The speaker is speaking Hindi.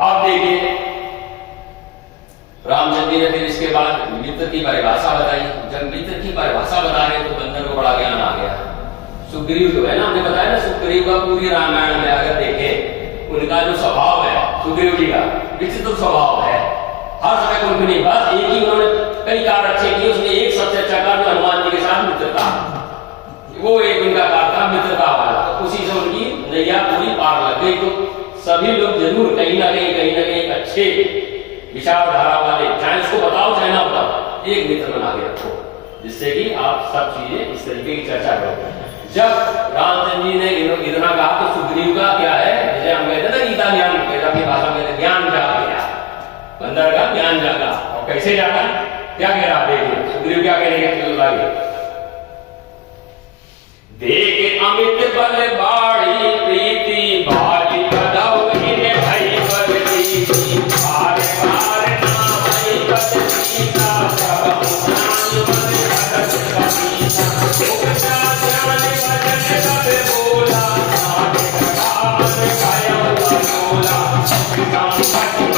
आप देखिए रामचंद्र जी ने फिर इसके बाद मित्र की परिभाषा बताई। जब मित्र की परिभाषा बता रहे तो बंदर को बड़ा ज्ञान आ गया। सुग्रीव जो है ना, हमने बताया ना, सुग्रीव का पूरी रामायण में अगर देखें उनका जो स्वभाव है, सुग्रीव जी का विचित्र स्वभाव है। हर समय कुछ नहीं, बस एक ही उन्होंने कई कार्य अच्छे किए, उसमें एक सबसे अच्छा कार्य हनुमान जी के साथ मित्रता, वो एक उनका कार्य था मित्रता वाला। तो उसी से उनकी नैया पूरी पार लग गई। तो सभी लोग जरूर कहीं ना कहीं एक अच्छे विचारधारा वाले, चाहे उसको बताओ चाहे ना बताओ, एक मित्र बना के रखो, जिससे कि आप सब चीजें इस तरीके की चर्चा करो। जब रामचंद्र जी ने इतना कहा तो सुग्रीव का क्या है, जैसे हम कहते थे गीता ज्ञान, अपनी भाषा में ज्ञान जाग गया, बंदर का ज्ञान जागा। और कैसे जागा, क्या कह रहा, देखिए सुग्रीव क्या कहेंगे, देखे अमित बल बाड़ी प्रीति बाली बदाऊ इन्हें भई बदती बार बार ना भई बदती सा सब उठान मन भगत कमीसा उपजा ज्ञान भजन सब बोला नाट कथा मन गाया बोला संपत्ति